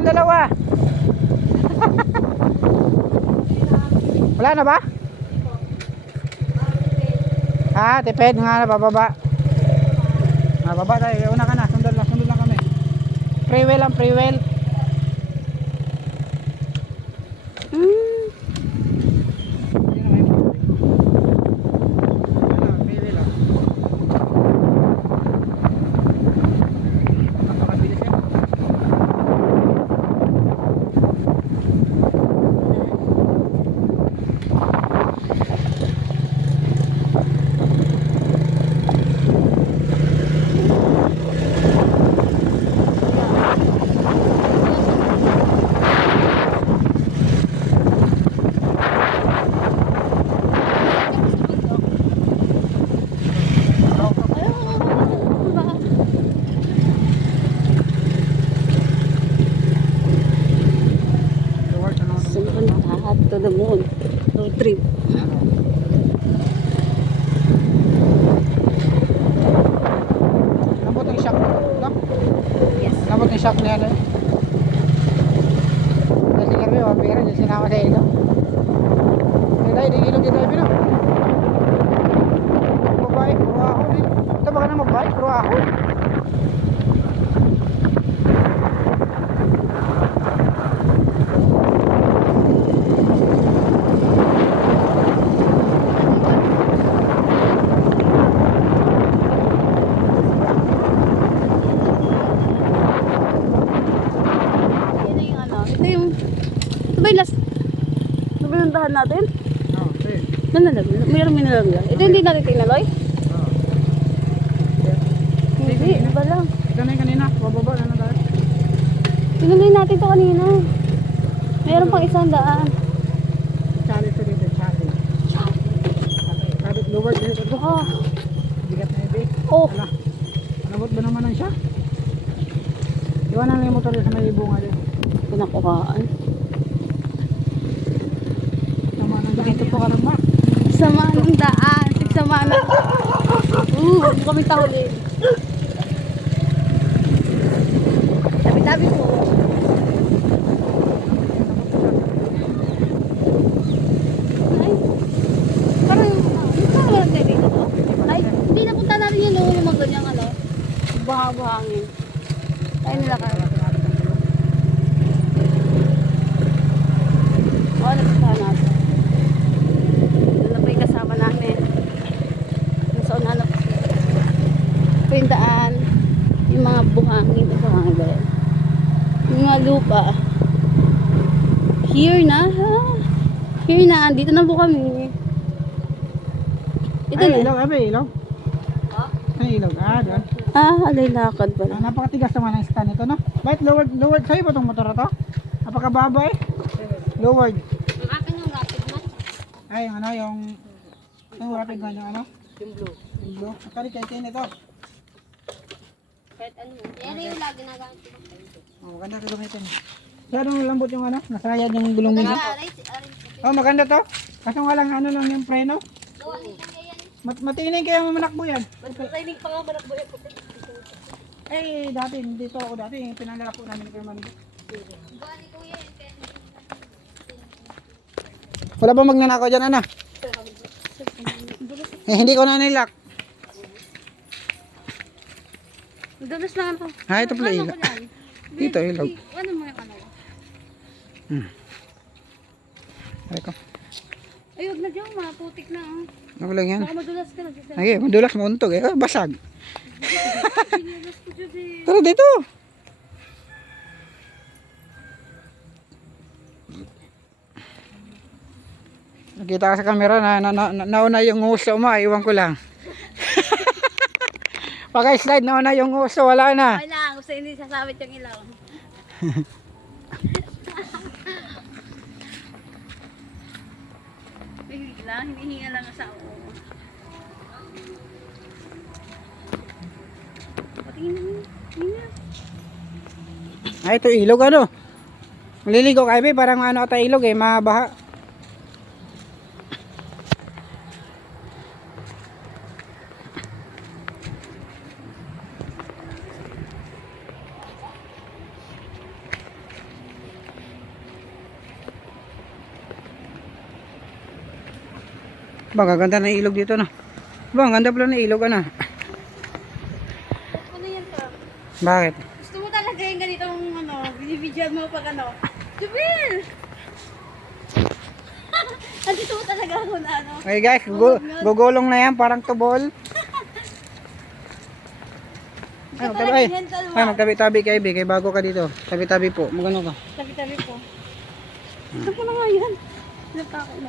kayong dalawa. Wala na ba? Tipid nga na bababa. Bababa tayo. Una ka na. Sundal lang kami. Free wheel lang, free wheel. To the moon. Road trip. Lambot yung shock. No? Yes. Lambot yung shock niya. Kasi nga rin, mabira dyan sinama sa ilo. Hindi ilog dito tayo, no? Magbabay, puro ako. Ito baka na magbabay, puro ako. Ito ba yung dahan natin? Oo, ito yun. Mayroon minalagyan. Ito hindi natin tinaloy? Oo. Hindi, iba lang. Ito na yung kanina, bababa na tayo. Tinaloy natin ito kanina. Mayroon pang 100. Chali ito dito, chali. Kabit lower dito. Bigat na yung bake. Oh. Nabot ba naman lang siya? Iwanan na yung motor sa may bunga din. Pinakuhaan. Dito po ka ng mak. Sama ng daan. Sama ng... huwag mo kami tahulin. Tabi-tabi po. Ay. Parang walang tayo dito to. Ay, hindi napunta natin yun yung mga ganyang ano. Buhangin. Tayo nila ka. Oo, napuntahan natin. Kasama namin nasa unahan po yung daan, yung mga buhangin ba yan? Yung mga lupa here na andito na po kami. Ito ay, na ilaw, ilaw ay ilaw, doon alay lakad pala. Napakatigas naman ang stand nito, no? Bakit lowered sa'yo ba itong motor na to? Napakababa lowered. Yung akin yung rapid man ay, yung rapid man, yung ano? Yung blue. Akali kay nito. kahit ano yan yung lagi nagamit Maganda ito gamitin. Masyadong lambot yung ano? Nasayad yung gulong nito. Maganda to. Kaso nga lang, lang yung preno. Matinig kaya manakbo yan. matinig pa nga manakbo yan. Dati, dito ako dati. Pinangalak ko namin kay Manito. Wala ba magnanakaw dyan, Ana? Hindi ko na nilak. Dulas lang ako. Ito pala ilaw. Dito ilaw. Ano mo yung ano? Ay ko. Ay, huwag na dyan. Maputik na. Ano lang yan? Baka madulas ka na. Ay, madulas, mauntog. Basag. Tara dito. Nakita ka sa camera na nauna yung uso mo, iwan ko lang. Pagka-slide nauna yung uso, wala na. Ay lang, gusto hindi sasabit yung ilaw. Hinihinga lang sa ulo. Patingin na. Ito ilog ano. Maliligo ka parang ano ata ilog mabaha. Ba, gaganda ng ilog dito na. Ba, ang ganda pala ng ilog, ano? Ano yan ka? Bakit? Gusto mo talaga yung ganitong ano, binibidyoan mo pag ano. Jubil! Nandito mo talaga ako na ano. Okay guys, gugulong na yan, parang tubol. Ay, magtabi, ay, magtabi-tabi kay Ibe, kay bago ka dito. Tabi-tabi po, magano ka? Tabi-tabi po. Ito po na nga yan. Natakot na.